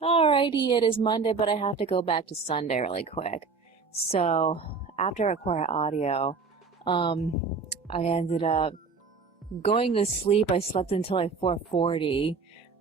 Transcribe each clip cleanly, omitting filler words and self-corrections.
Alrighty, it is Monday, but I have to go back to Sunday really quick. So, after I recorded audio, I ended up going to sleep. I slept until like 4:40.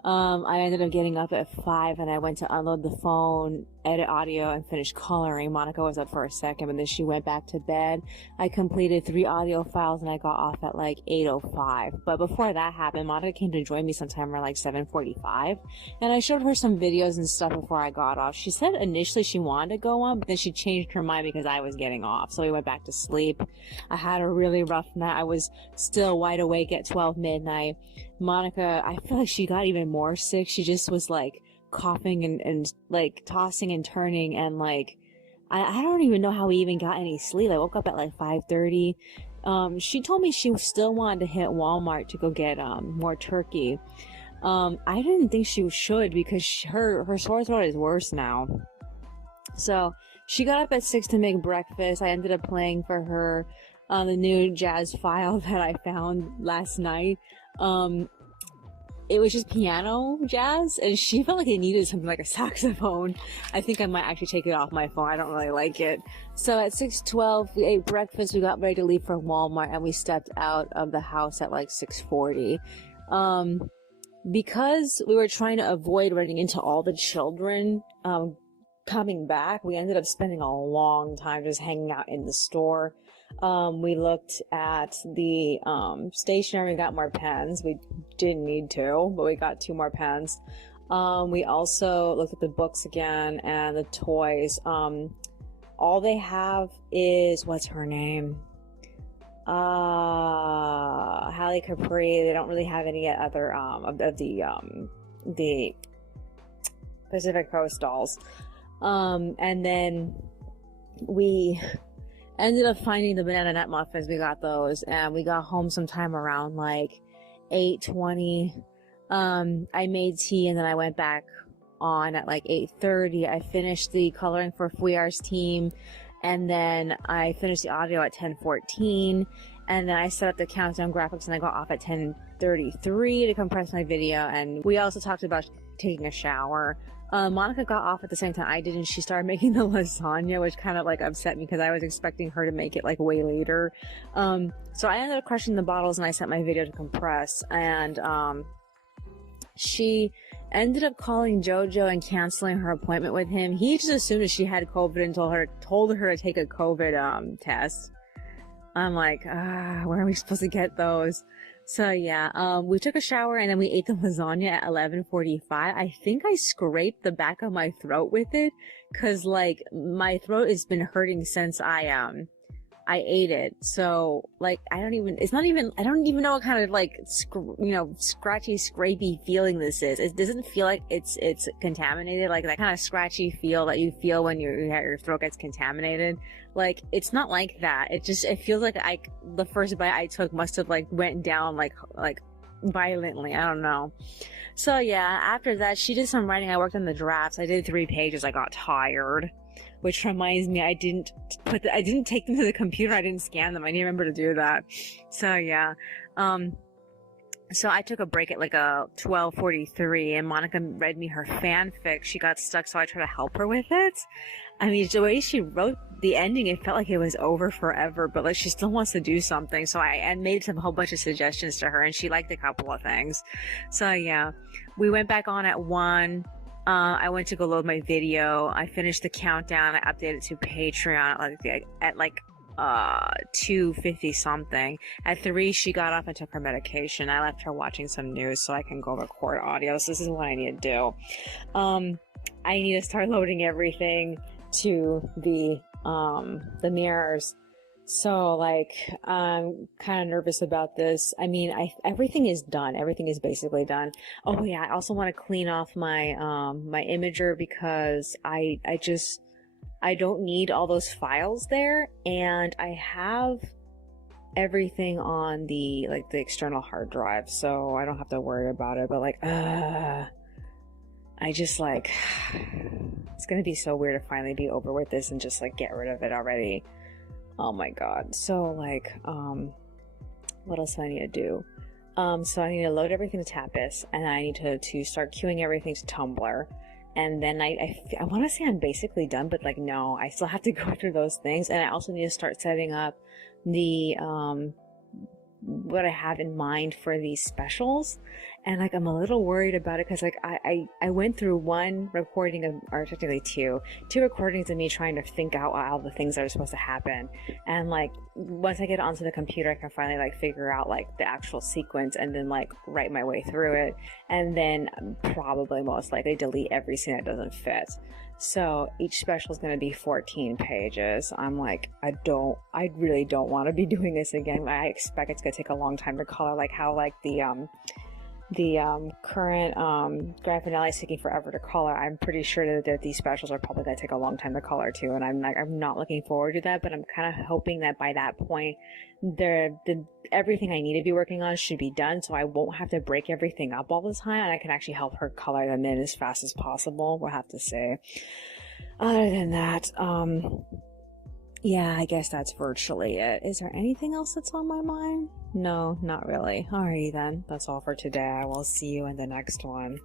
I ended up getting up at 5 and I went to unload the phone, edit audio, and finish coloring. Monica was up for a second, but then she went back to bed. I completed 3 audio files and I got off at like 8:05. But before that happened, Monica came to join me sometime around like 7:45. And I showed her some videos and stuff before I got off. She said initially she wanted to go on, but then she changed her mind because I was getting off. So we went back to sleep. I had a really rough night. I was still wide awake at 12 midnight. Monica, I feel like she got even more sick. She just was like coughing and like tossing and turning, and like I don't even know how we even got any sleep. I woke up at like 5:30. She told me she still wanted to hit Walmart to go get more turkey. I didn't think she should because her sore throat is worse now. So she got up at 6 to make breakfast. I ended up playing for her the new jazz file that I found last night. It was just piano jazz, and she felt like it needed something like a saxophone. I think I might actually take it off my phone. I don't really like it. So at 6:12, we ate breakfast, we got ready to leave for Walmart, and we stepped out of the house at like 6:40. Because we were trying to avoid running into all the children, coming back, we ended up spending a long time just hanging out in the store. We looked at the stationery, we got more pens. We didn't need to, but we got 2 more pens. We also looked at the books again and the toys. All they have is, what's her name? Hallie Capri. They don't really have any other of the Pacific Coast dolls. And then we ended up finding the banana nut muffins. We got those, and we got home sometime around like 8:20. I made tea, and then I went back on at like 8:30. I finished the coloring for FOOOOD's team, and then I finished the audio at 10:14, and then I set up the countdown graphics, and I got off at 10:33 to compress my video. And we also talked about taking a shower. Monica got off at the same time I did, and she started making the lasagna, which kind of like upset me because I was expecting her to make it like way later. So I ended up crushing the bottles, and I set my video to compress, and she ended up calling JoJo and canceling her appointment with him. He just assumed that she had COVID and told her to take a COVID test. I'm like, where are we supposed to get those? So yeah, we took a shower, and then we ate the lasagna at 11:45. I think I scraped the back of my throat with it, cause like my throat has been hurting since I ate it. So like I don't even know what kind of like scratchy, scrapey feeling this is. It doesn't feel like it's contaminated, like that kind of scratchy feel that you feel when your throat gets contaminated. Like it's not like that. It feels like the first bite I took must have like went down like violently. I don't know. So yeah, after that she did some writing. I worked on the drafts. I did 3 pages. I got tired. Which reminds me, I didn't take them to the computer. I didn't scan them. I need to remember to do that. So yeah. So I took a break at like 12:43, and Monica read me her fanfic. She got stuck, so I tried to help her with it. I mean, the way she wrote the ending, it felt like it was over forever, but like she still wants to do something. So I made a whole bunch of suggestions to her, and she liked a couple of things. So yeah, we went back on at 1. I went to go load my video. I finished the countdown. I updated to Patreon at 2:50 something. At 3, she got off and took her medication. I left her watching some news so I can go record audio. So this is what I need to do. I need to start loading everything to the mirrors. So like, I'm kind of nervous about this. I mean, everything is done. Everything is basically done. Oh yeah, I also want to clean off my, my imager because I don't need all those files there, and I have everything on the external hard drive, so I don't have to worry about it. But like, I just like, it's gonna be so weird to finally be over with this and just like get rid of it already. Oh my god. So like, what else do I need to do? So I need to load everything to Tapas, and I need to start queuing everything to Tumblr. and then I want to say I'm basically done, but like no, I still have to go through those things, and I also need to start setting up the what I have in mind for these specials. And like I'm a little worried about it because like I went through one recording of, or technically two recordings of me trying to think out all the things that are supposed to happen, and like once I get onto the computer I can finally like figure out like the actual sequence and then like write my way through it, and then probably most likely delete every scene that doesn't fit. So each special is going to be 14 pages. I'm like, I really don't want to be doing this again. I expect it's going to take a long time to color, like how like the current grand finale is taking forever to color. I'm pretty sure that these specials are probably going to take a long time to color too, and I'm not looking forward to that, but I'm kind of hoping that by that point everything I need to be working on should be done, so I won't have to break everything up all the time, and I can actually help her color them in as fast as possible, we'll have to say. Other than that, yeah, I guess that's virtually it. Is there anything else that's on my mind? No, not really. Alrighty then, that's all for today. I will see you in the next one.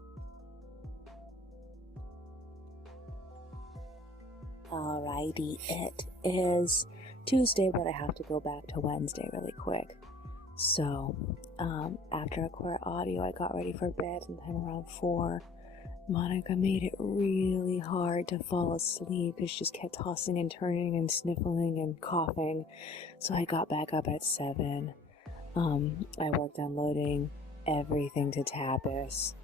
Alrighty, it is Tuesday, but I have to go back to Wednesday really quick. So, after I recorded audio, I got ready for bed sometime around 4. Monica made it really hard to fall asleep because she just kept tossing and turning and sniffling and coughing. So I got back up at 7. I worked on loading everything to Tapas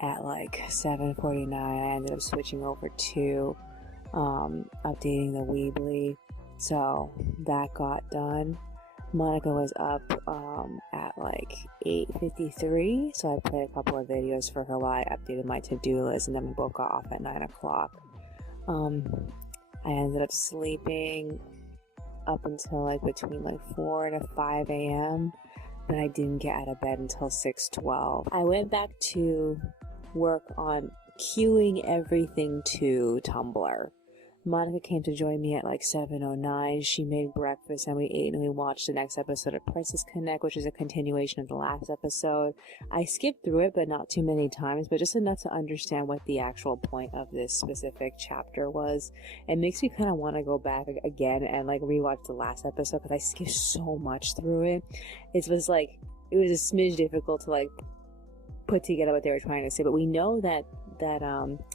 at like 7:49. I ended up switching over to updating the Weebly. So that got done. Monica was up at like 8:53, so I played a couple of videos for her while I updated my to-do list, and then we both got off at 9 o'clock. I ended up sleeping up until like between like 4 to 5 a.m., but I didn't get out of bed until 6:12. I went back to work on queuing everything to Tumblr. Monica came to join me at like 7:09. She made breakfast and we ate and we watched the next episode of Princess Connect, which is a continuation of the last episode. I skipped through it, but not too many times, but just enough to understand what the actual point of this specific chapter was. It makes me kind of want to go back again and like rewatch the last episode because I skipped so much through it. It was a smidge difficult to like put together what they were trying to say, but we know that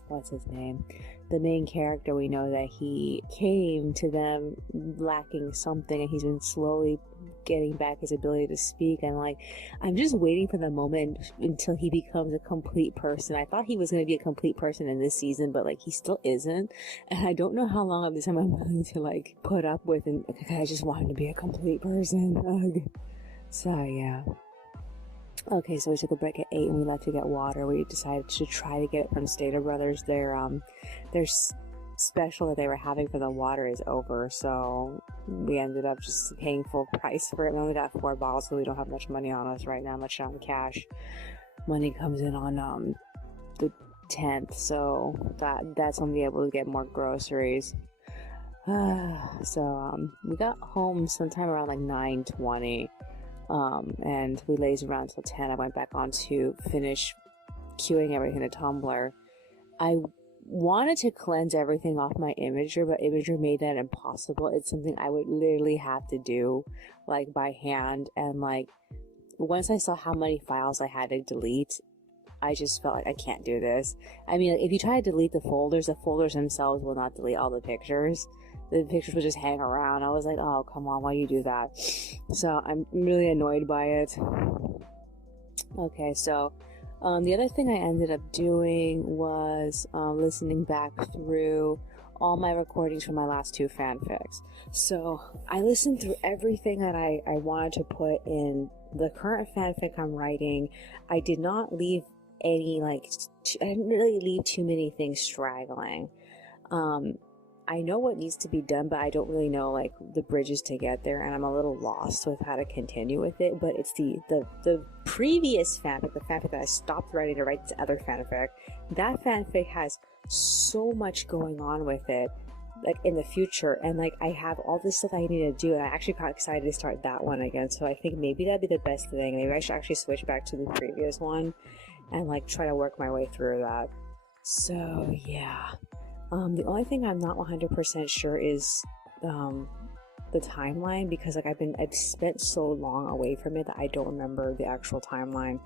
what's his name? The main character, we know that he came to them lacking something and he's been slowly getting back his ability to speak, and like I'm just waiting for the moment until he becomes a complete person. I thought he was going to be a complete person in this season, but like he still isn't, and I don't know how long of this time I'm willing to like put up with, and I just want him to be a complete person. Ugh. So yeah. Okay, so we took a break at 8 and we left to get water. We decided to try to get it from Stater Brothers. Their special that they were having for the water is over, so we ended up just paying full price for it. We only got 4 bottles, so we don't have much money on us right now, much on cash. Money comes in on the 10th, so that's when we'll be able to get more groceries. So we got home sometime around like 9:20. And we lazed around till 10. I went back on to finish queuing everything to Tumblr. I wanted to cleanse everything off my Imager, but Imager made that impossible. It's something I would literally have to do, like, by hand, and, like, once I saw how many files I had to delete, I just felt like I can't do this. I mean, like, if you try to delete the folders themselves will not delete all the pictures. The pictures would just hang around. I was like, oh, come on, why you do that? So I'm really annoyed by it. Okay, so the other thing I ended up doing was listening back through all my recordings from my last 2 fanfics. So I listened through everything that I wanted to put in the current fanfic I'm writing. I did not leave any, like, I didn't really leave too many things straggling. I know what needs to be done, but I don't really know, like, the bridges to get there, and I'm a little lost with how to continue with it. But it's the previous fanfic, the fanfic that I stopped writing to write this other fanfic. That fanfic has so much going on with it, like, in the future, and, like, I have all this stuff I need to do, and I actually got excited to start that one again. So I think maybe that'd be the best thing. Maybe I should actually switch back to the previous one and, like, try to work my way through that. So yeah, the only thing I'm not 100% sure is the timeline, because like I've spent so long away from it that I don't remember the actual timeline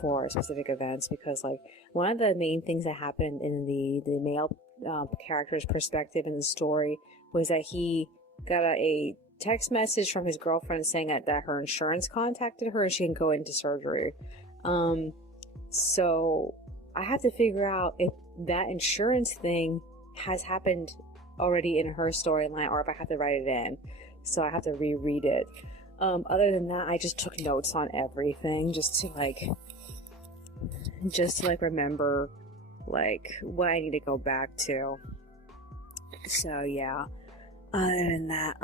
for specific events, because like one of the main things that happened in the male character's perspective in the story was that he got a text message from his girlfriend saying that her insurance contacted her and she can go into surgery. So I have to figure out if that insurance thing has happened already in her storyline, or if I have to write it in. So I have to reread it. Other than that, I just took notes on everything just to remember like what I need to go back to. So yeah. Other than that,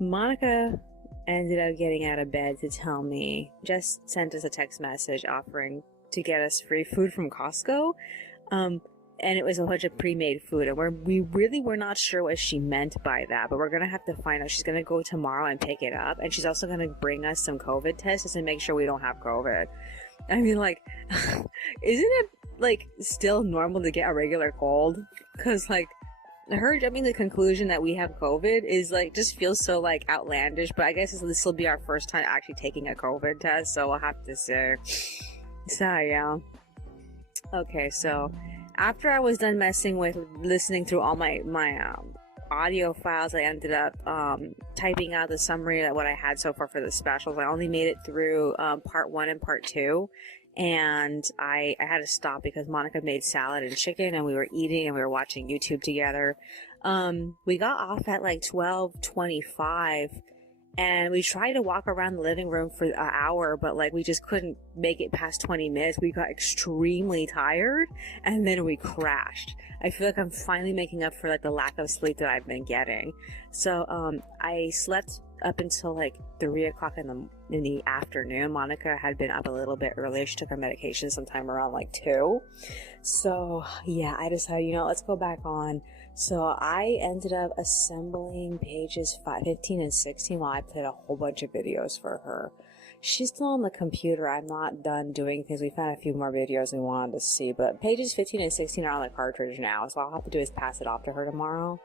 Monica ended up getting out of bed to tell me, just sent us a text message offering to get us free food from Costco. And it was a bunch of pre-made food, and we really were not sure what she meant by that, but we're gonna have to find out. She's gonna go tomorrow and pick it up, and she's also gonna bring us some COVID tests to make sure we don't have COVID. I mean, like, isn't it like still normal to get a regular cold? Because like her jumping to the conclusion that we have COVID is like just feels so like outlandish. But I guess this will be our first time actually taking a COVID test, so we'll have to see. So yeah. Okay, so after I was done messing with listening through all my audio files, I ended up typing out the summary of what I had so far for the specials. I only made it through part 1 and part 2, and I had to stop because Monica made salad and chicken, and we were eating and we were watching YouTube together. We got off at like 12:25. And we tried to walk around the living room for an hour, but like we just couldn't make it past 20 minutes. We got extremely tired, and then we crashed. I feel like I'm finally making up for like the lack of sleep that I've been getting. So I slept up until like 3 o'clock in the afternoon. Monica had been up a little bit earlier. She took her medication sometime around like 2. So yeah, I decided, let's go back on. So I ended up assembling pages 15 and 16 while I played a whole bunch of videos for her. She's still on the computer. I'm not done doing things. We found a few more videos we wanted to see, but pages 15 and 16 are on the cartridge now, so all I'll have to do is pass it off to her tomorrow.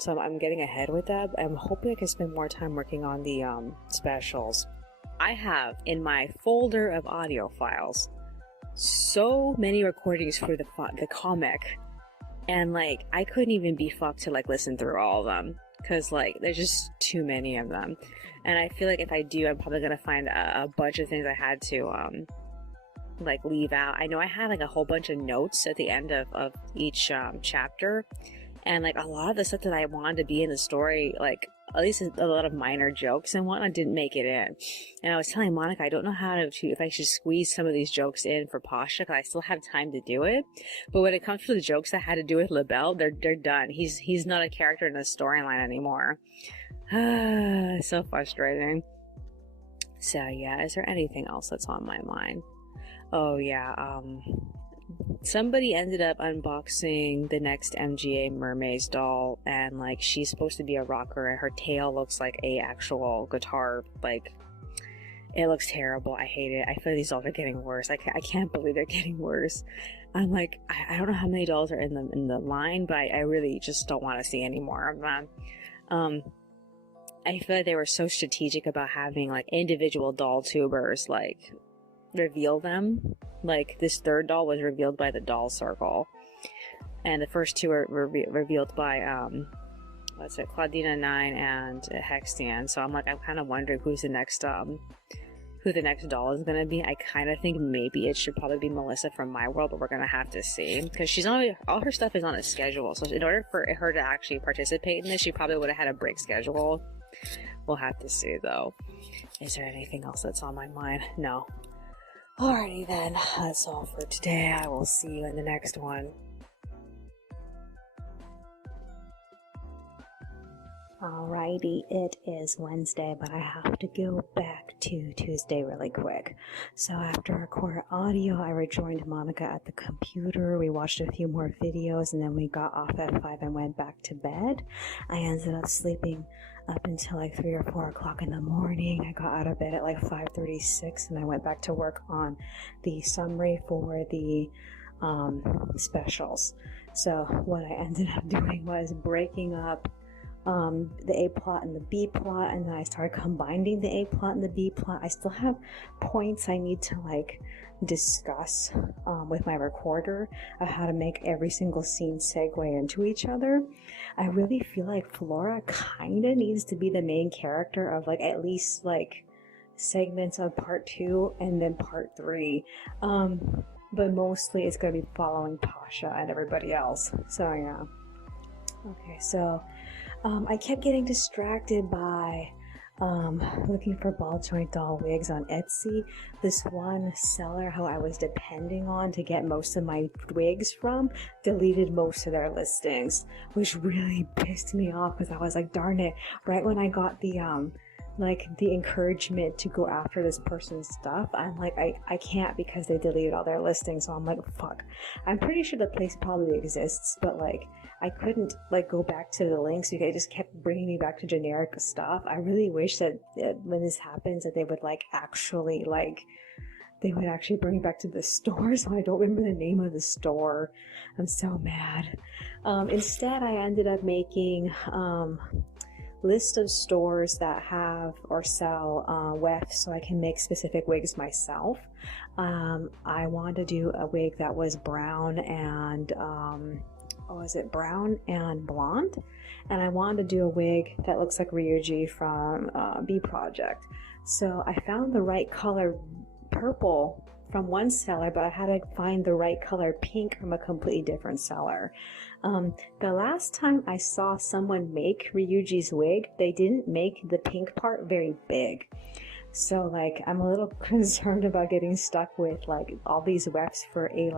So I'm getting ahead with that. I'm hoping I can spend more time working on the specials. I have in my folder of audio files so many recordings for the comic. And like I couldn't even be fucked to like listen through all of them, because like there's just too many of them. And I feel like if I do, I'm probably gonna find a bunch of things I had to like leave out. I know I had like a whole bunch of notes at the end of each chapter, and like a lot of the stuff that I wanted to be in the story, like at least a lot of minor jokes and whatnot, didn't make it in. And I was telling Monica, I don't know how to if I should squeeze some of these jokes in for Pasha, because I still have time to do it. But when it comes to the jokes that had to do with LaBelle, they're done. He's not a character in the storyline anymore. So frustrating. So yeah, is there anything else that's on my mind? Oh yeah, somebody ended up unboxing the next MGA Mermaids doll, and like she's supposed to be a rocker, and her tail looks like a actual guitar. Like it looks terrible. I hate it. I feel like these dolls are getting worse. I can't believe they're getting worse. I'm like, I don't know how many dolls are in the line, but I really just don't want to see any more of them. I feel like they were so strategic about having like individual doll tubers like reveal them. Like this third doll was revealed by the doll circle, and the first two were revealed by Claudina 9 and Hextian. So I'm kind of wondering who the next doll is gonna be. I kind of think maybe it should probably be Melissa from My World, but we're gonna have to see, because she's all her stuff is on a schedule. So in order for her to actually participate in this, she probably would have had a break schedule. We'll have to see though. Is there anything else that's on my mind? No. Alrighty then, that's all for today. I will see you in the next one. Alrighty, it is Wednesday, but I have to go back to Tuesday really quick. So after our core audio, I rejoined Monica at the computer. We watched a few more videos, and then we got off at 5 and went back to bed. I ended up sleeping up until like 3 or 4 o'clock in the morning. I got out of bed at like 5:36, and I went back to work on the summary for the specials. So what I ended up doing was breaking up the A plot and the B plot, and then I started combining the A plot and the B plot. I still have points I need to like discuss with my recorder of how to make every single scene segue into each other. I really feel like Flora kind of needs to be the main character of like at least like segments of part 2 and then part 3. But mostly it's going to be following Pasha and everybody else. So yeah. Okay, so I kept getting distracted by looking for ball joint doll wigs on Etsy. This one seller who I was depending on to get most of my wigs from deleted most of their listings, which really pissed me off because I was like, darn it, right when I got the encouragement to go after this person's stuff, I'm like, I can't because they deleted all their listings. So I'm like, fuck. I'm pretty sure the place probably exists, but like I couldn't like go back to the links because it just kept bringing me back to generic stuff. I really wish that when this happens that they would actually bring it back to the store. So I don't remember the name of the store. I'm so mad. Instead I ended up making list of stores that have or sell wefts so I can make specific wigs myself. I wanted to do a wig that was brown and brown and blonde, and I wanted to do a wig that looks like Ryuji from B Project. So I found the right color purple from one seller, but I had to find the right color pink from a completely different seller. The last time I saw someone make Ryuji's wig, they didn't make the pink part very big. So like I'm a little concerned about getting stuck with like all these wefts for a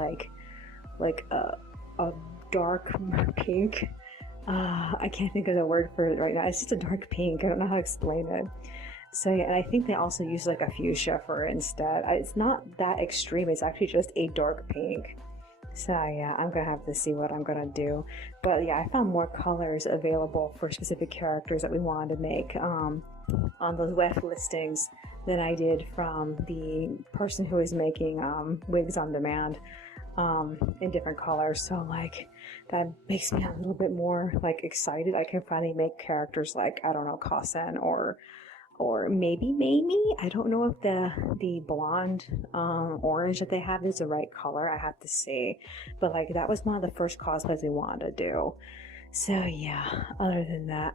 a dark pink. I can't think of the word for it right now. It's just a dark pink. I don't know how to explain it. So yeah, and I think they also use like a fuchsia for it instead. It's not that extreme. It's actually just a dark pink. So yeah, I'm gonna have to see what I'm gonna do. But yeah, I found more colors available for specific characters that we wanted to make on those weft listings than I did from the person who is making wigs on demand in different colors. So like that makes me a little bit more like excited. I can finally make characters like, I don't know, Kasen or maybe Mamie. I don't know if the blonde orange that they have is the right color. I have to see. But like that was one of the first cosplays we wanted to do. So yeah, other than that,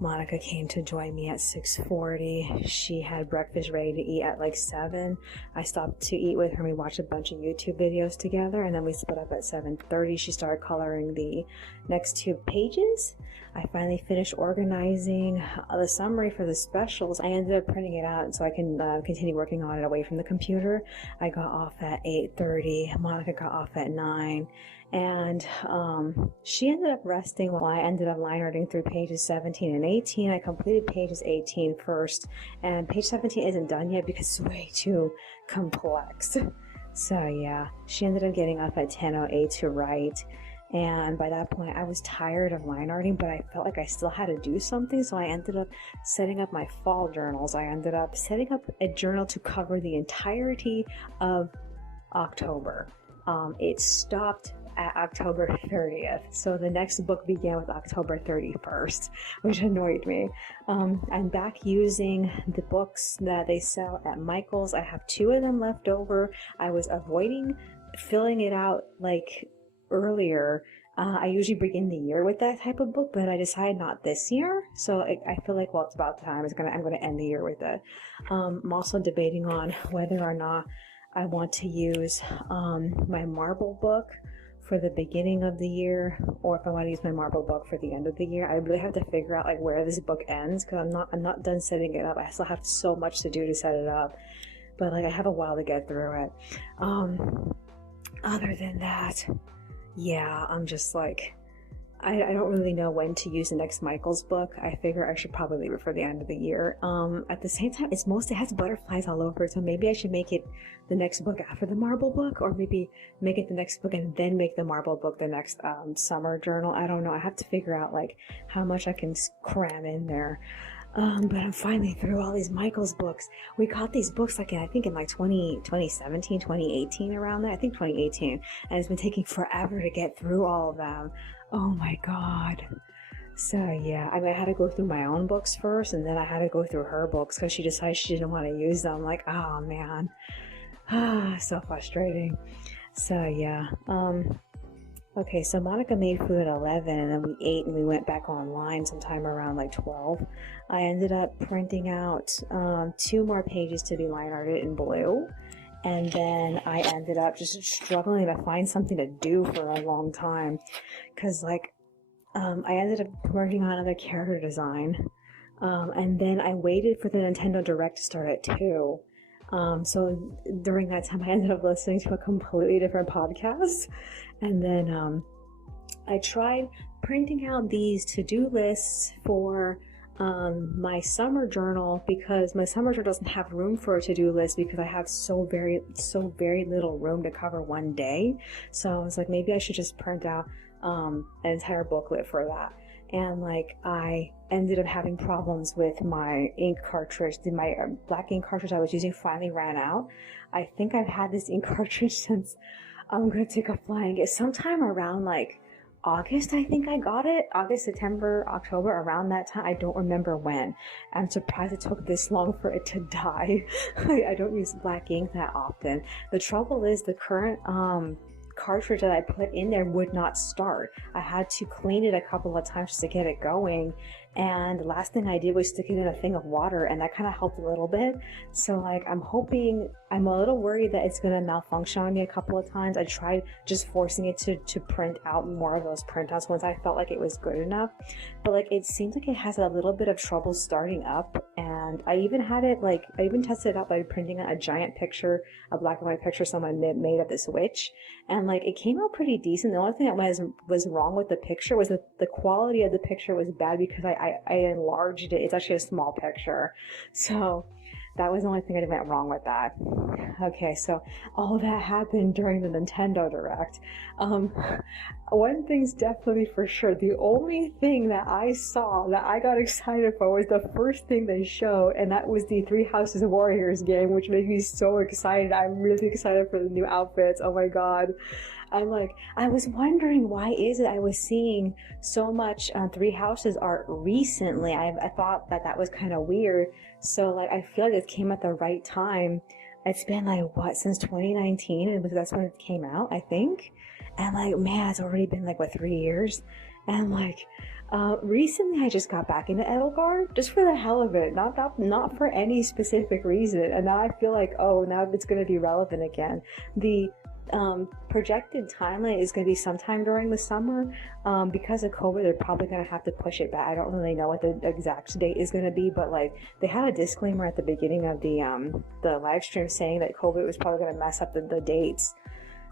Monica came to join me at 6:40. She had breakfast ready to eat at like 7. I stopped to eat with her. We watched a bunch of YouTube videos together, and then we split up at 7:30. She started coloring the next 2 pages. I finally finished organizing the summary for the specials. I ended up printing it out so I can continue working on it away from the computer. I got off at 8:30. Monica got off at 9. And she ended up resting while I ended up line arting through pages 17 and 18. I completed pages 18 first, and page 17 isn't done yet because it's way too complex. So yeah, she ended up getting up at 10:08 to write. And by that point, I was tired of line arting, but I felt like I still had to do something. So I ended up setting up my fall journals. I ended up setting up a journal to cover the entirety of October. It stopped at October 30th. So the next book began with October 31st, which annoyed me. I'm back using the books that they sell at Michael's. I have 2 of them left over. I was avoiding filling it out like earlier. I usually begin the year with that type of book, but I decided not this year. So I feel like, well, it's about time. I'm gonna end the year with it. I'm also debating on whether or not I want to use my marble book for the beginning of the year, or if I want to use my marble book for the end of the year. I really have to figure out like where this book ends, because I'm not done setting it up. I still have so much to do to set it up, but like I have a while to get through it. Other than that, yeah, I'm just like, I don't really know when to use the next Michael's book. I figure I should probably leave it for the end of the year. At the same time, it has butterflies all over it, so maybe I should make it the next book after the marble book, or maybe make it the next book and then make the marble book the next summer journal. I don't know. I have to figure out like how much I can cram in there. But I'm finally through all these Michael's books. We got these books like I think in like 2017, 2018, around there. I think 2018. And it's been taking forever to get through all of them. Oh my God. So yeah, I mean, I had to go through my own books first, and then I had to go through her books because she decided she didn't want to use them. Like, oh man. So frustrating. So yeah. Okay, so Monica made food at 11 and then we ate and we went back online sometime around like 12. I ended up printing out 2 more pages to be line arted in blue. And then I ended up just struggling to find something to do for a long time. Because like, I ended up working on another character design. And then I waited for the Nintendo Direct to start at 2. So during that time, I ended up listening to a completely different podcast. And then I tried printing out these to-do lists for my summer journal, because my summer journal doesn't have room for a to-do list because I have so very little room to cover one day. So I was like, maybe I should just print out an entire booklet for that. And like, I ended up having problems with my ink cartridge. My black ink cartridge I was using finally ran out. I think I've had this ink cartridge since I'm gonna take a flying guess. Sometime around like August, I think I got it. August, September, October, around that time. I don't remember when. I'm surprised it took this long for it to die. I don't use black ink that often. The trouble is the current cartridge that I put in there would not start. I had to clean it a couple of times just to get it going, and the last thing I did was stick it in a thing of water, and that kind of helped a little bit. So like, I'm a little worried that it's going to malfunction on me a couple of times. I tried just forcing it to print out more of those printouts once I felt like it was good enough, but like, it seems like it has a little bit of trouble starting up. And I even tested it out by printing out a giant picture, a black and white picture someone made of the Switch, and like, it came out pretty decent. The only thing that was wrong with the picture was that the quality of the picture was bad because I enlarged it. It's actually a small picture. So that was the only thing that went wrong with that. Okay, so all that happened during the Nintendo Direct. One thing's definitely for sure. The only thing that I saw that I got excited for was the first thing they showed, and that was the Three Houses of Warriors game, which made me so excited. I'm really excited for the new outfits. Oh my god. I was wondering, why is it I was seeing so much Three Houses art recently? I thought that was kind of weird. So like, I feel like it came at the right time. It's been like, what, since 2019? And that's when it came out, I think. And like, man, it's already been like, what, 3 years? And like, recently I just got back into Edelgard just for the hell of it, not for any specific reason. And now I feel like, oh, now it's going to be relevant again. The projected timeline is going to be sometime during the summer. Because of COVID, they're probably going to have to push it back. I don't really know what the exact date is going to be, but like, they had a disclaimer at the beginning of the live stream saying that COVID was probably going to mess up the dates.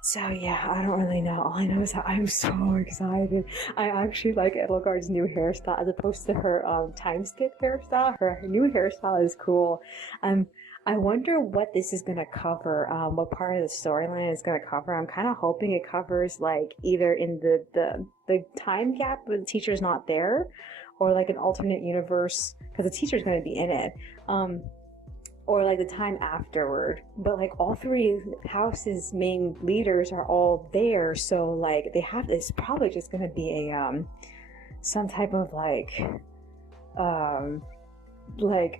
So yeah, I don't really know. All I know is that I'm so excited. I actually like Edelgard's new hairstyle as opposed to her time skip hairstyle. Her new hairstyle is cool. I wonder what this is going to cover, what part of the storyline is going to cover. I'm kind of hoping it covers like either in the time gap where the teacher's not there, or like an alternate universe because the teacher's going to be in it. Or like the time afterward, but like all 3 houses main leaders are all there, so like it's probably just gonna be a some type of like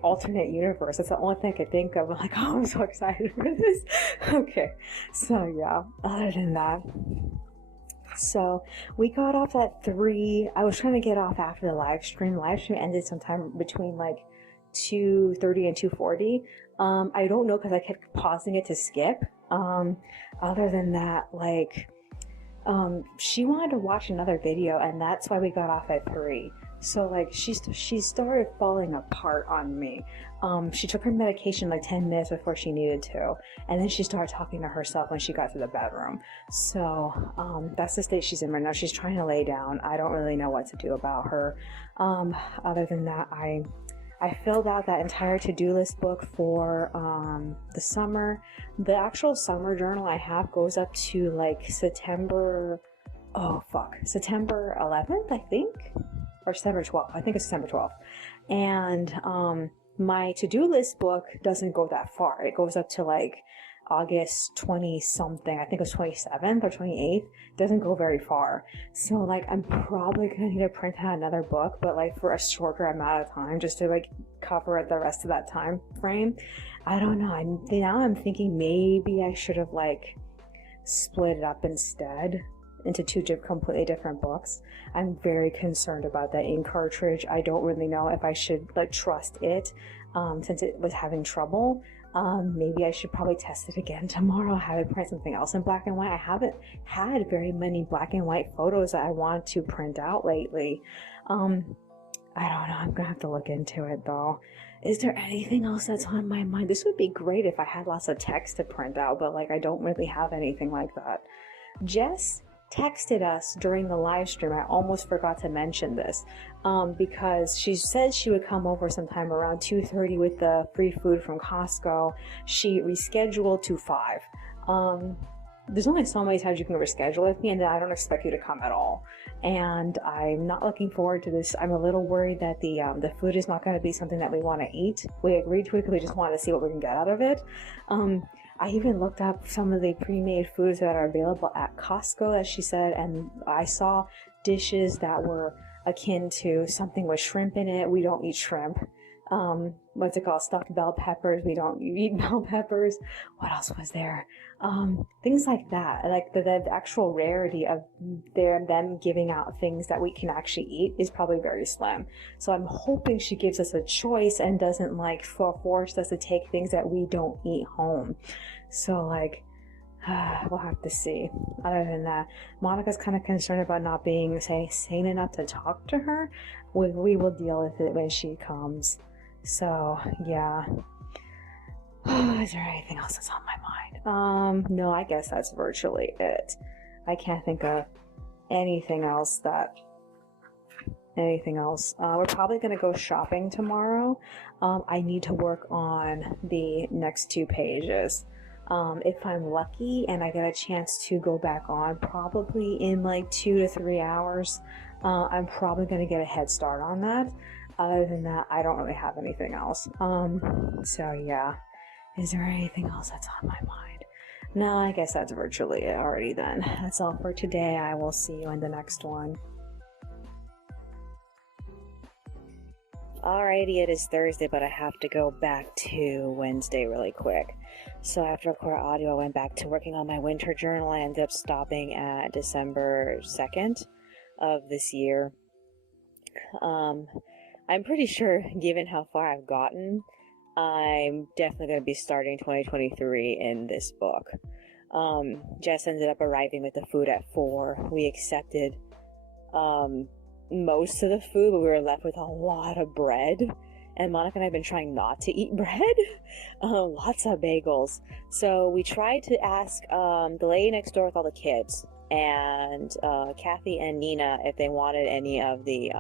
alternate universe. That's the only thing I could think of. I'm like, oh, I'm so excited for this. Okay, so yeah, other than that, so we got off at 3. I was trying to get off after the live stream. Live stream ended sometime between like 2:30 and 2:40. I don't know because I kept pausing it to skip. Other than that, like, she wanted to watch another video, and that's why we got off at 3. So like, she started falling apart on me. She took her medication like 10 minutes before she needed to, and then she started talking to herself when she got to the bedroom. So that's the state she's in right now. She's trying to lay down. I don't really know what to do about her. Other than that, I filled out that entire to-do list book for the summer. The actual summer journal I have goes up to like September 11th, I think, or December 12th. I think it's December 12th. And my to-do list book doesn't go that far. It goes up to like August 20 something. I think it's 27th or 28th. Doesn't go very far. So like I'm probably gonna need to print out another book, but like for a shorter amount of time, just to like cover the rest of that time frame. I don't know. Now I'm thinking maybe I should have like split it up instead into two completely different books. I'm very concerned about that ink cartridge. I don't really know if I should like trust it since it was having trouble. Maybe I should probably test it again tomorrow, have it print something else in black and white. I haven't had very many black and white photos that I want to print out lately. I don't know. I'm gonna have to look into it though. Is there anything else that's on my mind? This would be great if I had lots of text to print out, but like I don't really have anything like that. Jess texted us during the live stream. I almost forgot to mention this because she said she would come over sometime around 2:30 with the free food from Costco. She rescheduled to 5. There's only so many times you can reschedule with me, and then I don't expect you to come at all. And I'm not looking forward to this. I'm a little worried that the food is not going to be something that we want to eat. We agreed to it because we just wanted to see what we can get out of it. I even looked up some of the pre-made foods that are available at Costco, as she said, and I saw dishes that were akin to something with shrimp in it. We don't eat shrimp. What's it called? Stuffed bell peppers. We don't eat bell peppers. What else was there? Things like that. Like the actual rarity of them giving out things that we can actually eat is probably very slim. So I'm hoping she gives us a choice and doesn't like force us to take things that we don't eat home. So like, we'll have to see. Other than that, Monica's kind of concerned about not being, sane enough to talk to her. We will deal with it when she comes. So, yeah. Is there anything else that's on my mind? No, I guess that's virtually it. I can't think of anything else. We're probably going to go shopping tomorrow. I need to work on the next 2 pages. If I'm lucky and I get a chance to go back on, probably in like 2 to 3 hours, I'm probably going to get a head start on that. Other than that, I don't really have anything else. So yeah. Is there anything else that's on my mind? No, I guess that's virtually it already then. That's all for today. I will see you in the next one. Alrighty, it is Thursday, but I have to go back to Wednesday really quick. So after Core Audio, I went back to working on my winter journal. I ended up stopping at December 2nd of this year. I'm pretty sure, given how far I've gotten, I'm definitely going to be starting 2023 in this book. Jess ended up arriving with the food at 4. We accepted most of the food, but we were left with a lot of bread. And Monica and I have been trying not to eat bread. Lots of bagels. So we tried to ask the lady next door with all the kids and Kathy and Nina if they wanted any of the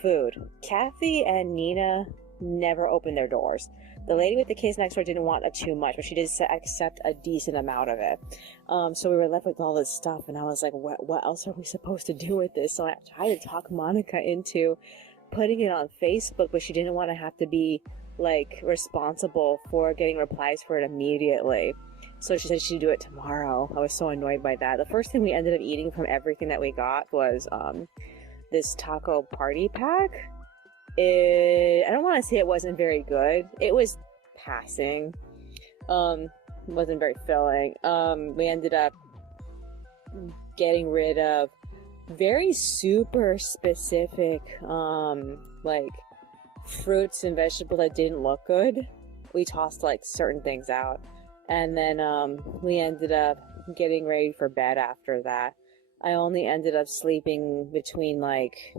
food. Kathy and Nina never opened their doors. The lady with the kids next door didn't want too much, but she did accept a decent amount of it. So we were left with all this stuff, and I was like, what else are we supposed to do with this? So I tried to talk Monica into putting it on Facebook, but she didn't want to have to be like responsible for getting replies for it immediately. So she said she'd do it tomorrow. I was so annoyed by that. The first thing we ended up eating from everything that we got was this taco party pack. I don't want to say it wasn't very good. It was passing. Wasn't very filling. We ended up getting rid of very super specific like fruits and vegetables that didn't look good. We tossed like certain things out, and then we ended up getting ready for bed after that. I only ended up sleeping between like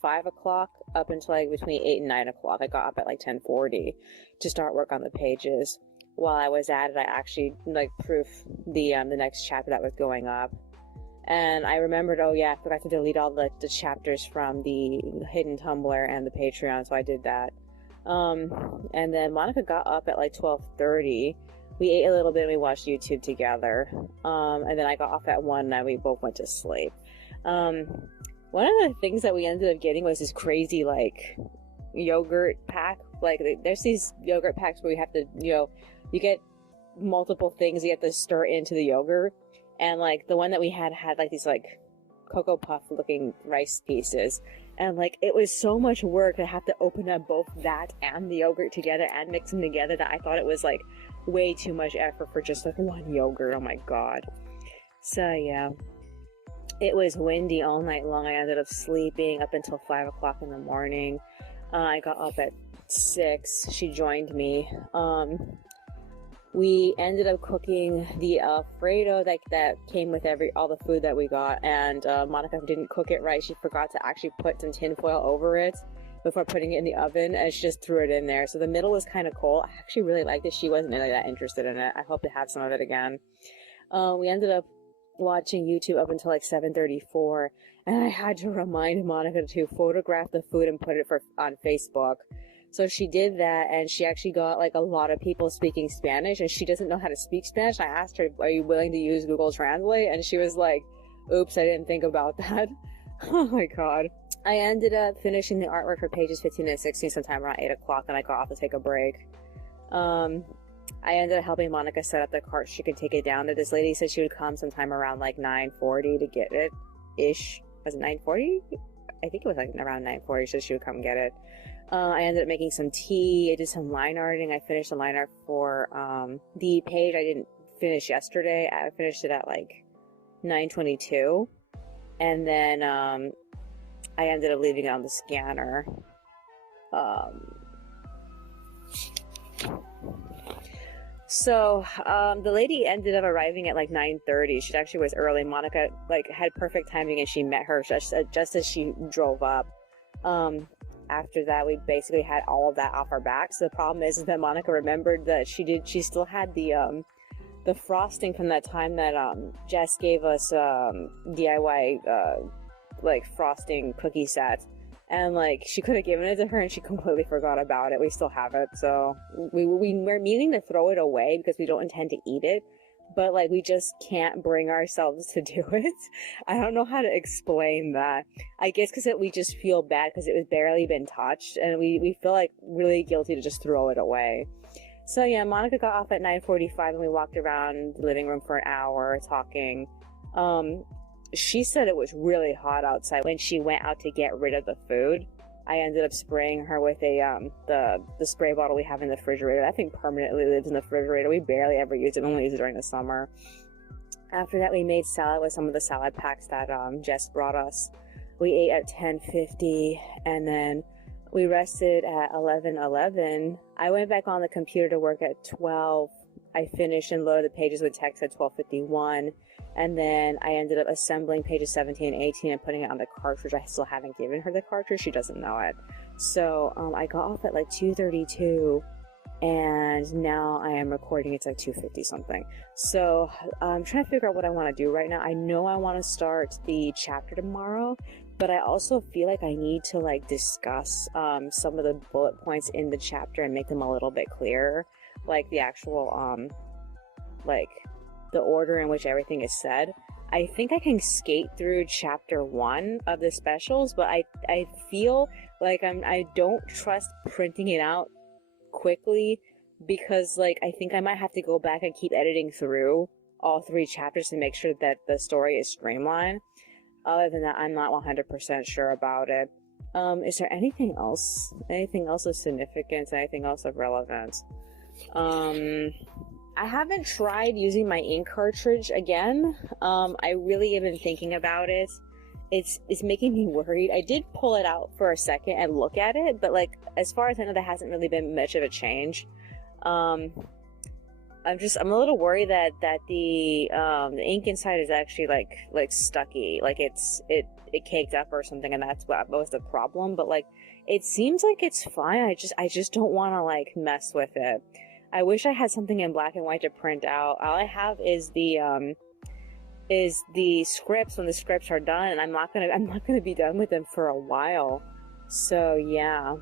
5 o'clock up until like between 8 and 9 o'clock. I got up at like 10:40 to start work on the pages. While I was at it, I actually like proofed the next chapter that was going up. And I remembered, oh yeah, I forgot to delete all the chapters from the hidden Tumblr and the Patreon, so I did that. And then Monica got up at like 12:30. We ate a little bit and we watched YouTube together. And then I got off at 1 and we both went to sleep. One of the things that we ended up getting was this crazy, like, yogurt pack. Like, there's these yogurt packs where you have to, you get multiple things you have to stir into the yogurt. And, like, the one that we had like, these, like, Cocoa Puff looking rice pieces. And, like, it was so much work to have to open up both that and the yogurt together and mix them together that I thought it was, like, way too much effort for just, like, one yogurt. Oh, my God. So, yeah. It was windy all night long. I ended up sleeping up until 5 o'clock in the morning. I got up at 6. She joined me. We ended up cooking the Alfredo that came with all the food that we got. And Monica didn't cook it right. She forgot to actually put some tin foil over it before putting it in the oven. And she just threw it in there. So the middle was kind of cold. I actually really liked it. She wasn't really that interested in it. I hope to have some of it again. We ended up watching YouTube up until like 7:34, and I had to remind Monica to photograph the food and put it on Facebook. So she did that, and she actually got like a lot of people speaking Spanish, and she doesn't know how to speak Spanish. I asked her, "Are you willing to use Google Translate?" And she was like, "Oops, I didn't think about that." Oh my God. I ended up finishing the artwork for pages 15 and 16 sometime around 8 o'clock, and I got off to take a break. I ended up helping Monica set up the cart so she could take it down there. This lady said she would come sometime around like 9:40 to get it ish. Was it 9:40? I think it was like around 9:40, so she would come get it. I ended up making some tea. I did some line arting. I finished the line art for the page I didn't finish yesterday. I finished it at like 9:22, and then I ended up leaving it on the scanner. So, the lady ended up arriving at like 9:30. She actually was early. Monica like had perfect timing, and she met her just as she drove up. After that, we basically had all of that off our backs. The problem is that Monica remembered that she still had the frosting from that time that Jess gave us DIY like frosting cookie set. And, like, she could have given it to her, and she completely forgot about it. We still have it, so we're meaning to throw it away because we don't intend to eat it. But, like, we just can't bring ourselves to do it. I don't know how to explain that. I guess because we just feel bad because it was barely been touched, and we feel, like, really guilty to just throw it away. So, yeah, Monica got off at 9:45, and we walked around the living room for an hour talking. She said it was really hot outside when she went out to get rid of the food. I ended up spraying her with the spray bottle we have in the refrigerator. That thing permanently lives in the refrigerator. We barely ever use it. We only use it during the summer. After that, we made salad with some of the salad packs that Jess brought us. We ate at 10:50, and then we rested at 11:11. I went back on the computer to work at 12. I finished and loaded the pages with text at 12:51. And then I ended up assembling pages 17 and 18 and putting it on the cartridge. I still haven't given her the cartridge. She doesn't know it. So I got off at like 2:32, and now I am recording. It's like 2:50 something. So I'm trying to figure out what I want to do right now. I know I want to start the chapter tomorrow, but I also feel like I need to like discuss some of the bullet points in the chapter and make them a little bit clearer, like the actual like the order in which everything is said. I think I can skate through chapter 1 of the specials, but I feel like I don't trust printing it out quickly because like I think I might have to go back and keep editing through all 3 chapters to make sure that the story is streamlined. Other than that, I'm not 100% sure about it. Is there anything else? Anything else of significance? Anything else of relevance? I haven't tried using my ink cartridge again. I really have been thinking about it. It's making me worried. I did pull it out for a second and look at it, but like as far as I know, there hasn't really been much of a change. I'm a little worried that the ink inside is actually like stucky, like it caked up or something, and that's what was the problem. But like it seems like it's fine. I just don't want to like mess with it. I wish I had something in black and white to print out. All I have is the scripts when the scripts are done, and I'm not gonna be done with them for a while. So yeah.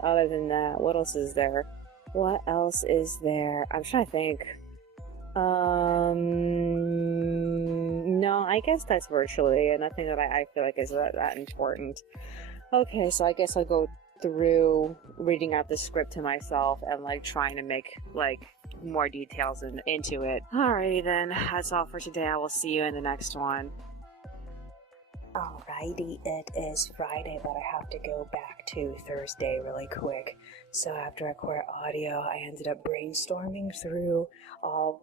Other than that, what else is there? What else is there? I'm trying to think. No, I guess that's virtually, and nothing that I feel like is that important. Okay, so I guess I'll go through reading out the script to myself and like trying to make like more details into it. Alrighty then, that's all for today. I will see you in the next one. Alrighty, it is Friday, but I have to go back to Thursday really quick. So after I recorded audio, I ended up brainstorming through all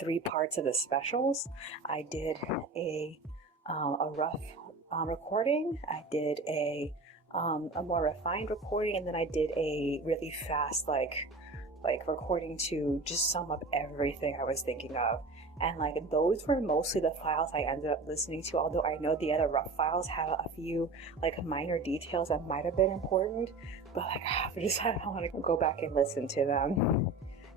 3 parts of the specials. I did a rough recording, I did a more refined recording, and then I did a really fast like recording to just sum up everything I was thinking of. And like those were mostly the files I ended up listening to, although I know the other rough files had a few like minor details that might have been important, but like I have to decide if I want to go back and listen to them.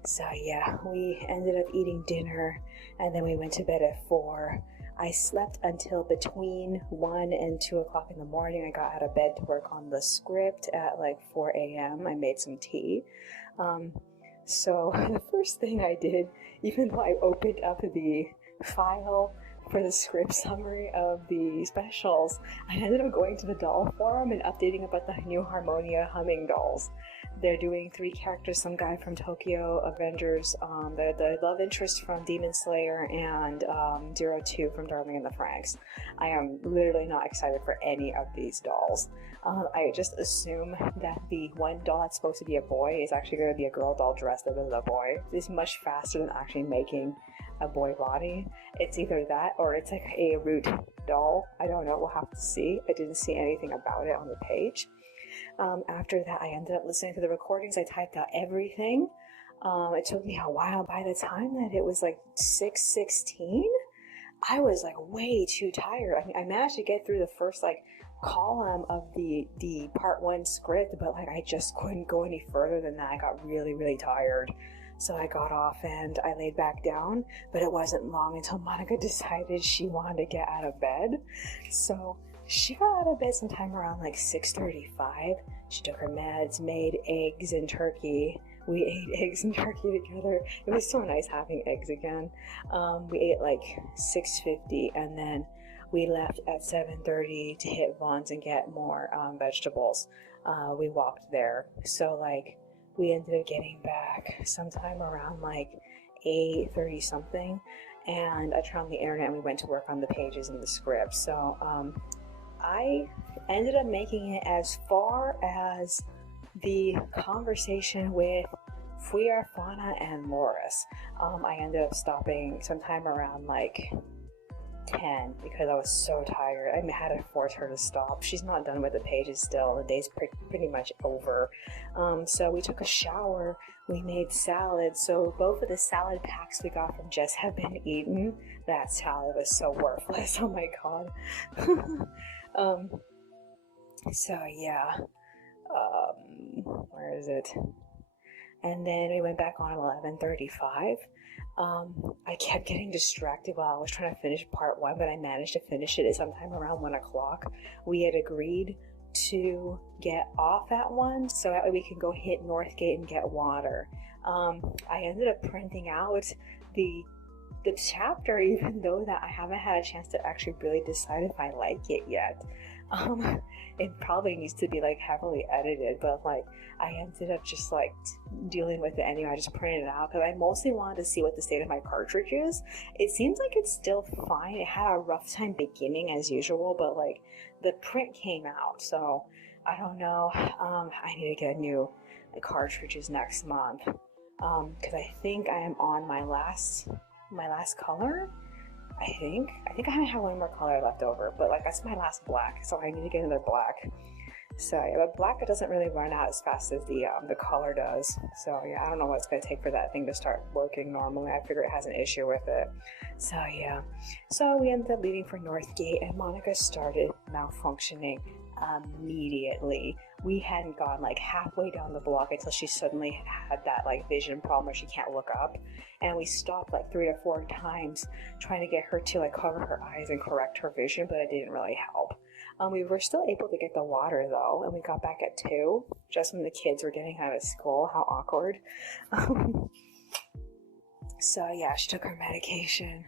So yeah, we ended up eating dinner and then we went to bed at 4. I slept until between 1 and 2 o'clock in the morning. I got out of bed to work on the script at like 4 a.m. I made some tea. So the first thing I did, even though I opened up the file for the script summary of the specials, I ended up going to the doll forum and updating about the new Harmonia humming dolls. They're doing 3 characters, some guy from Tokyo Avengers, the love interest from Demon Slayer, and 02 from Darling in the Franxx. I am literally not excited for any of these dolls. I just assume that the one doll that's supposed to be a boy is actually going to be a girl doll dressed up as a boy. It's much faster than actually making a boy body. It's either that or it's like a root doll. I don't know, we'll have to see. I didn't see anything about it on the page. After that, I ended up listening to the recordings. I typed out everything. It took me a while. By the time that it was like 6:16, I was like way too tired. I mean, I managed to get through the first like column of the part 1 script, but like I just couldn't go any further than that. I got really, really tired. So I got off and I laid back down, but it wasn't long until Monica decided she wanted to get out of bed. So she got out of bed sometime around like 6:35. She took her meds, made eggs and turkey. We ate eggs and turkey together. It was so nice having eggs again. We ate like 6:50, and then we left at 7:30 to hit Vaughn's and get more vegetables. We walked there. So like we ended up getting back sometime around like 8:30 something. And I turned on the internet and we went to work on the pages in the script. So I ended up making it as far as the conversation with FOOOOD, Fauna, and Loris. I ended up stopping sometime around like 10 because I was so tired. I had to force her to stop. She's not done with the pages still. The day's pretty much over. So we took a shower. We made salad. So both of the salad packs we got from Jess have been eaten. That salad was so worthless. Oh my god. So yeah. Where is it? And then we went back on 11:35. I kept getting distracted while I was trying to finish part 1, but I managed to finish it at sometime around 1 o'clock. We had agreed to get off at 1 so that way we could go hit Northgate and get water. I ended up printing out the chapter, even though that I haven't had a chance to actually really decide if I like it yet. It probably needs to be like heavily edited, but like I ended up just like dealing with it anyway. I just printed it out because I mostly wanted to see what the state of my cartridge is. It seems like it's still fine. It had a rough time beginning as usual, but like the print came out, so I don't know. I need to get new cartridges next month because I think I am on my last color. I think I might have one more color left over, but like that's my last black, so I need to get another black. So yeah, but black, it doesn't really run out as fast as the color does. So yeah, I don't know what it's gonna take for that thing to start working normally. I figure it has an issue with it. So yeah, so we ended up leaving for Northgate, and Monica started malfunctioning immediately. We hadn't gone like halfway down the block until she suddenly had that like vision problem where she can't look up, and we stopped like 3 or 4 times trying to get her to like cover her eyes and correct her vision, but it didn't really help. We were still able to get the water though, and we got back at 2 just when the kids were getting out of school. How awkward. So yeah, she took her medication.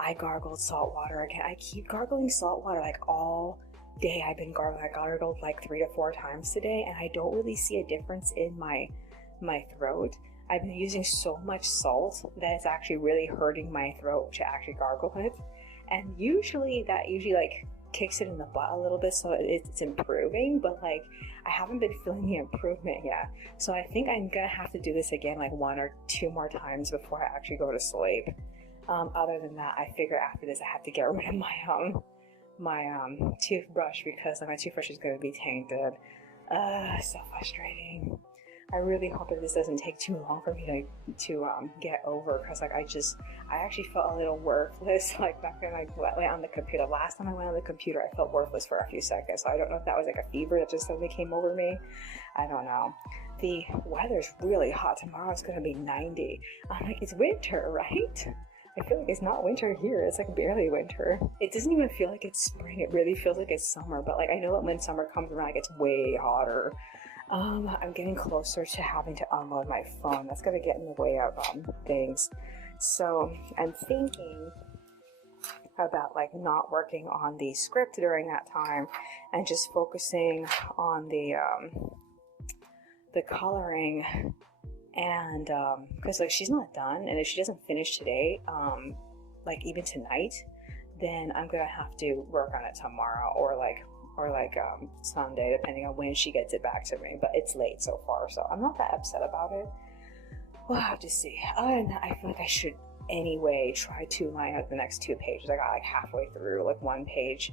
I gargled salt water again. I keep gargling salt water like all day. I've been gargling. I gargled like 3 to 4 times today, and I don't really see a difference in my throat. I've been using so much salt that it's actually really hurting my throat to actually gargle it. And usually that like kicks it in the butt a little bit, so it's improving, but like I haven't been feeling the improvement yet. So I think I'm gonna have to do this again like 1 or 2 more times before I actually go to sleep. Other than that, I figure after this I have to get rid of my toothbrush, because my toothbrush is going to be tainted. So frustrating. I really hope that this doesn't take too long for me to get over, because like I actually felt a little worthless like back when I went on the computer. Last time I went on the computer, I felt worthless for a few seconds. So I don't know if that was like a fever that just suddenly came over me. I don't know. The weather's really hot. Tomorrow it's going to be 90. I'm like, it's winter, right? I feel like it's not winter here. It's like barely winter. It doesn't even feel like it's spring. It really feels like it's summer. But like I know that when summer comes around, it gets way hotter. I'm getting closer to having to unload my phone. That's gonna get in the way of things. So I'm thinking about like not working on the script during that time and just focusing on the coloring. And because like she's not done, and if she doesn't finish today, like even tonight, then I'm gonna have to work on it tomorrow or Sunday, depending on when she gets it back to me. But it's late so far, so I'm not that upset about it. We'll have to see. Other than that, I feel like I should anyway try to line up the next 2 pages. I got like halfway through like 1 page,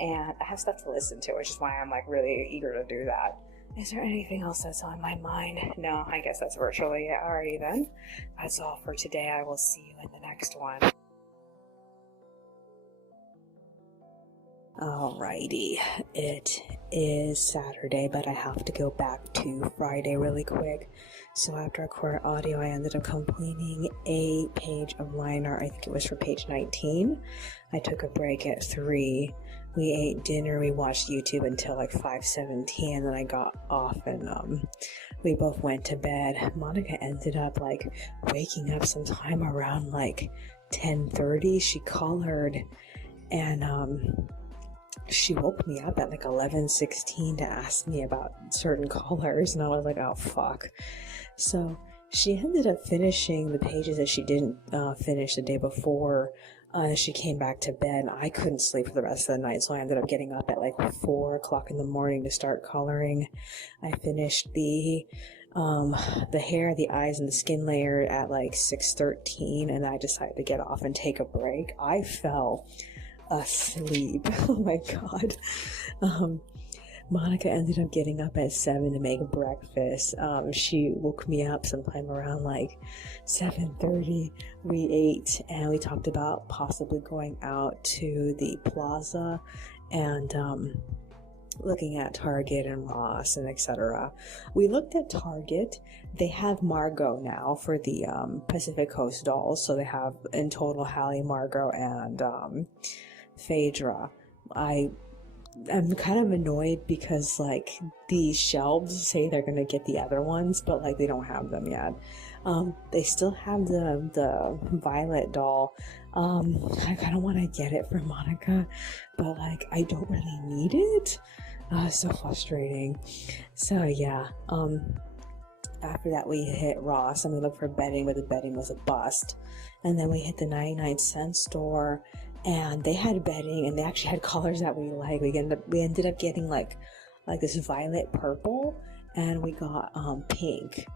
and I have stuff to listen to, which is why I'm like really eager to do that. Is there anything else that's on my mind? No, I guess that's virtually it already then. That's all for today. I will see you in the next one. Alrighty, it is Saturday, but I have to go back to Friday really quick. So after I recorded audio, I ended up completing a page of line art. I think it was for page 19. I took a break at 3. We ate dinner, we watched YouTube until like 5:17, and then I got off and we both went to bed. Monica ended up like waking up sometime around like 10:30. She colored, and she woke me up at like 11:16 to ask me about certain colors, and I was like, oh fuck. So she ended up finishing the pages that she didn't finish the day before. She came back to bed, and I couldn't sleep for the rest of the night, so I ended up getting up at like 4 o'clock in the morning to start coloring. I finished the hair, the eyes, and the skin layer at like 6:13, and I decided to get off and take a break. I fell asleep. Oh my god. Monica ended up getting up at 7 to make breakfast. She woke me up sometime around like 7:30. We ate, and we talked about possibly going out to the plaza and looking at Target and Ross and etc. We looked at Target. They have Margot now for the Pacific Coast dolls. So they have in total Hallie, Margot, and Phaedra. I'm kind of annoyed because like the shelves say they're gonna get the other ones, but like they don't have them yet. They still have the Violet doll. I kind of want to get it for Monica, but like I don't really need it. So frustrating. So yeah. After that we hit Ross and we looked for bedding, but the bedding was a bust. And then we hit the 99-cent store. And they had bedding, and they actually had colors that we like. We ended up getting like this violet purple, and we got pink.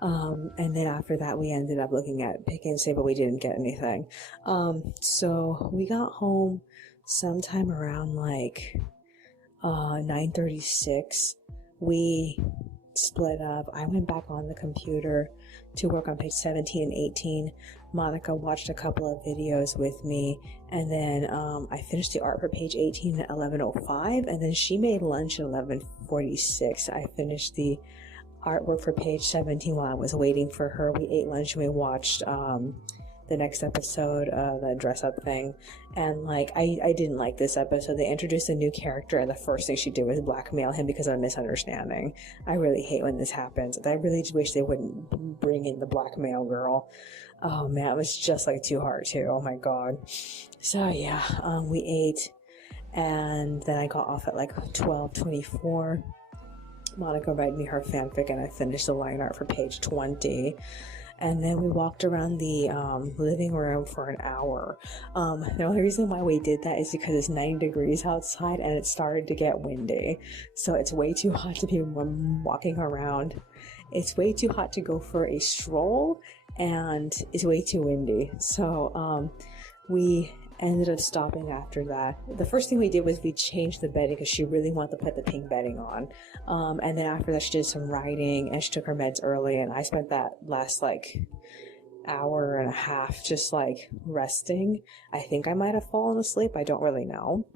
And then after that, we ended up looking at Pick and Save, but we didn't get anything. So we got home sometime around like 9:36. We split up. I went back on the computer to work on page 17 and 18. Monica watched a couple of videos with me, and then I finished the art for page 18 at 11:05, and then she made lunch at 11:46. I finished the artwork for page 17 while I was waiting for her. We ate lunch and we watched the next episode, the dress up thing. And like, I didn't like this episode. They introduced a new character, and the first thing she did was blackmail him because of a misunderstanding. I really hate when this happens. I really wish they wouldn't bring in the blackmail girl. Oh man, it was just like too hard too. Oh my god. So yeah, we ate, and then I got off at like 12:24. Monica read me her fanfic, and I finished the line art for page 20. And then we walked around the living room for an hour. The only reason why we did that is because it's 90 degrees outside and it started to get windy. So it's way too hot to be walking around. It's way too hot to go for a stroll, and it's way too windy. So we ended up stopping after that. The first thing we did was we changed the bedding because she really wanted to put the pink bedding on. And then after that, she did some writing, and she took her meds early, and I spent that last like hour and a half just like resting. I think I might have fallen asleep. I don't really know.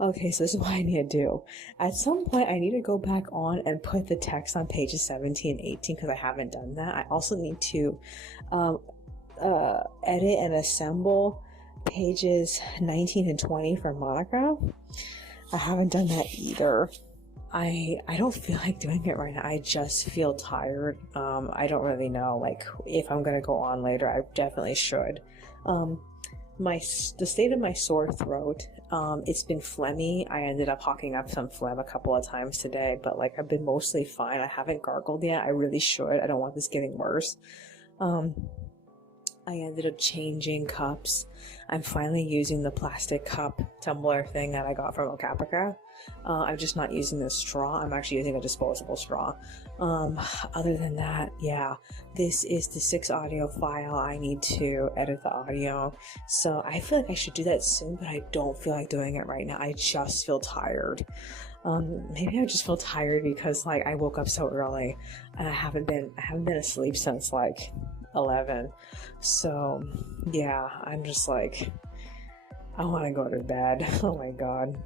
Okay, so this is what I need to do. At some point, I need to go back on and put the text on pages 17 and 18 because I haven't done that. I also need to edit and assemble pages 19 and 20 for Monica. I haven't done that either. I don't feel like doing it right now. I just feel tired. I don't really know like if I'm gonna go on later. I definitely should. The state of my sore throat, it's been phlegmy. I ended up hawking up some phlegm a couple of times today, but like I've been mostly fine. I haven't gargled yet. I really should. I don't want this getting worse. I ended up changing cups. I'm finally using the plastic cup tumbler thing that I got from Ocapica. I'm just not using the straw. I'm actually using a disposable straw. Other than that, yeah, this is the 6 audio file. I need to edit the audio. So I feel like I should do that soon, but I don't feel like doing it right now. I just feel tired. Maybe I just feel tired because like I woke up so early and I haven't been asleep since like 11. So yeah, I'm just like, I want to go to bed. Oh my god.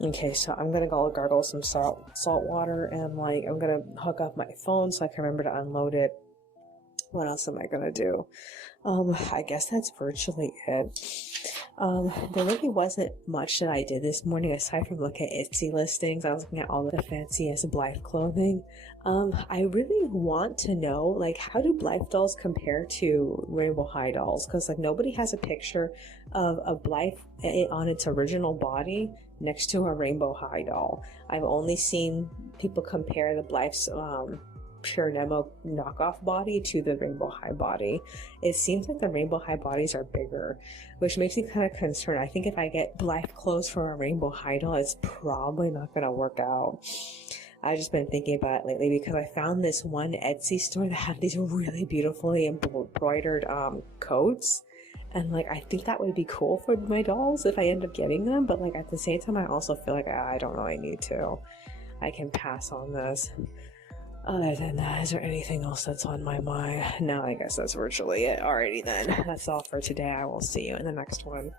Okay, so I'm gonna go gargle some salt water, and like I'm gonna hook up my phone so I can remember to unload it. What else am I gonna do? I guess that's virtually it. There really wasn't much that I did this morning aside from looking at Etsy listings. I was looking at all the fanciest Blythe clothing. I really want to know, like, how do Blythe dolls compare to Rainbow High dolls? Because, like, nobody has a picture of a Blythe on its original body next to a Rainbow High doll. I've only seen people compare the Blythe's Pure Nemo knockoff body to the Rainbow High body. It seems like the Rainbow High bodies are bigger, which makes me kind of concerned. I think if I get Blythe clothes for a Rainbow High doll, it's probably not going to work out. I've just been thinking about it lately because I found this one Etsy store that had these really beautifully embroidered coats. And like, I think that would be cool for my dolls if I end up getting them. But like, at the same time, I also feel like I don't really need to. I can pass on this. Other than that, is there anything else that's on my mind? No, I guess that's virtually it. Alrighty then. That's all for today. I will see you in the next one.